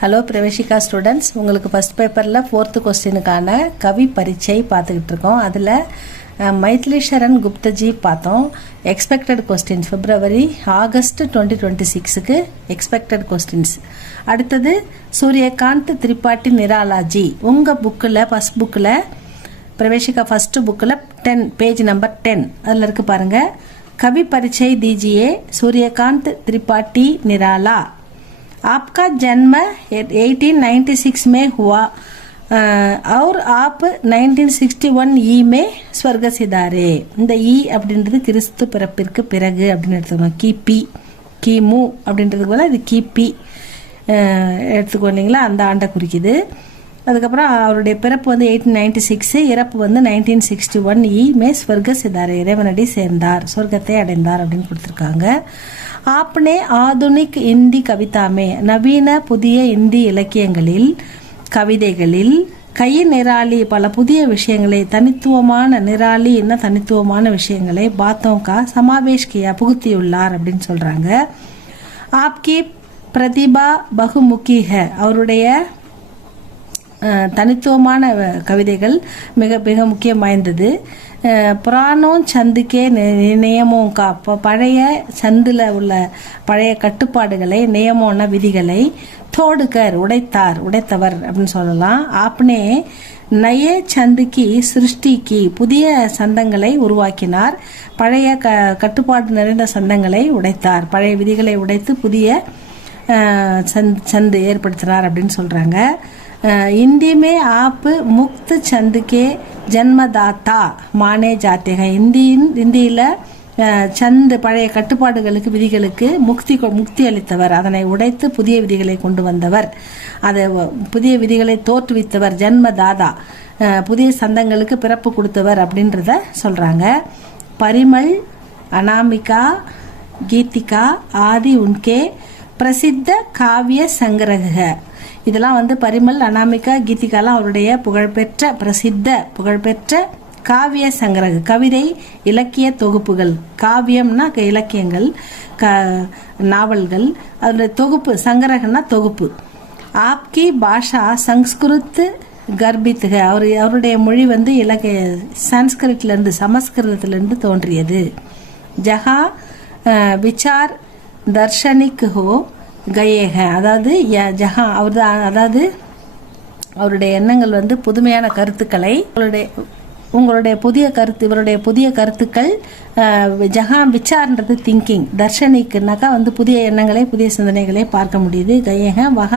Hello Praveshika students, உங்களுக்கு first பேப்பரில் 4th கொஸ்டினுக்கான கவி பரீட்சை பார்த்துக்கிட்டு இருக்கோம். அதில் மைதிலி சரண் குப்தஜி பார்த்தோம். எக்ஸ்பெக்டட் கொஸ்டின்ஸ் ஆகஸ்ட் 2026க்கு எக்ஸ்பெக்டட் கொஸ்டின்ஸ். அடுத்தது சூரியகாந்த் திரிபாட்டி நிராலாஜி. உங்கள் புக்கில் ஃபஸ்ட் புக்கில் பிரவேஷிகா ஃபஸ்ட்டு புக்கில் 10 பேஜ் நம்பர் 10 அதில் இருக்குது பாருங்கள். कवि परिचय दीजिए सूर्यकांत त्रिपाठी निराला। आपका जन्म 1896 में हुआ और आप 1961 ई में स्वर्ग सिधारे। இந்த ஈ அப்படின்றது கிறிஸ்து பிறப்பிற்கு பிறகு அப்படின்னு எடுத்துக்கணும். கிபி கிமு அப்படின்றதுக்கு போல இது கிபி எடுத்துக்கோங்களா, அந்த ஆண்டை குறிக்குது. அதுக்கப்புறம் அவருடைய பிறப்பு 1896, இறப்பு 1961 இ மே ஸ்வர்க சிதார், இறைவனடி சேர்ந்தார், சொர்க்கத்தை அடைந்தார் அப்படின்னு கொடுத்துருக்காங்க. ஆப்னே ஆதுனிக் இந்தி கவிதாமே, நவீன புதிய இந்தி இலக்கியங்களில் கவிதைகளில் கை நிராலி பல புதிய விஷயங்களை, தனித்துவமான நிராலி என்ன தனித்துவமான விஷயங்களை பாத்தோங்கா சமாவேஷ் கியா புகுத்தியுள்ளார் அப்படின்னு சொல்றாங்க. ஆப்கி பிரதிபா பகுமுகி ஹை, அவருடைய தனித்துவமான கவிதைகள் மிக மிக முக்கியம் வாய்ந்தது. புராணோ சந்துக்கே நியமோங்கா, பழைய சந்தில் உள்ள பழைய கட்டுப்பாடுகளை, நியமோன விதிகளை தோடுகர் உடைத்தவர் அப்படின்னு சொல்லலாம். ஆப்னே நயே சந்துக்கி சிருஷ்டிக்கு, புதிய சந்தங்களை உருவாக்கினார். பழைய கட்டுப்பாடு நிறைந்த சந்தங்களை உடைத்தார், பழைய விதிகளை உடைத்து புதிய சந்து ஏற்படுத்தினார் அப்படின்னு சொல்றாங்க. हिंदी में आप मुक्त छंद के जन्मदाता माने जाते हैं. இந்தியில சந்த் பழைய கட்டுப்பாடுகளுக்கு விதிகளுக்கு முக்தி அளித்தவர், அதனை உடைத்து புதிய விதிகளை கொண்டு வந்தவர், அதை புதிய விதிகளை தோற்றுவித்தவர். ஜன்மதாதா, புதிய சந்தங்களுக்கு பிறப்பு கொடுத்தவர் அப்படின்றத சொல்றாங்க. பரிமல், அனாமிகா, கீதிகா ஆதி உன்கே பிரசித்த காவிய சங்கிரக. இதெல்லாம் பரிமல், அனாமிகா, கீதிகாலாம் அவருடைய புகழ்பெற்ற காவிய சங்கிரக, கவிதை இலக்கிய தொகுப்புகள். காவியம்னா இலக்கியங்கள், நாவல்கள், அதோட தொகுப்பு. சங்கிரகன்னா தொகுப்பு. ஆப்கி பாஷா சம்ஸ்கிருத் கர்பித்க, அவருடைய மொழி இலக்கிய சமஸ்கிருதத்திலிருந்து தோன்றியது. ஜஹா விசார் தர்ஷனிக் ஹோ கயேக, அதாவது ஜஹா அதாவது அவருடைய எண்ணங்கள் புதுமையான கருத்துக்களை, இவருடைய புதிய கருத்துக்கள். ஜஹா விசார்ன்றது திங்கிங், தர்ஷனிக்குனாக்கா புதிய எண்ணங்களை, புதிய சிந்தனைகளை பார்க்க முடியுது. கயேக வகா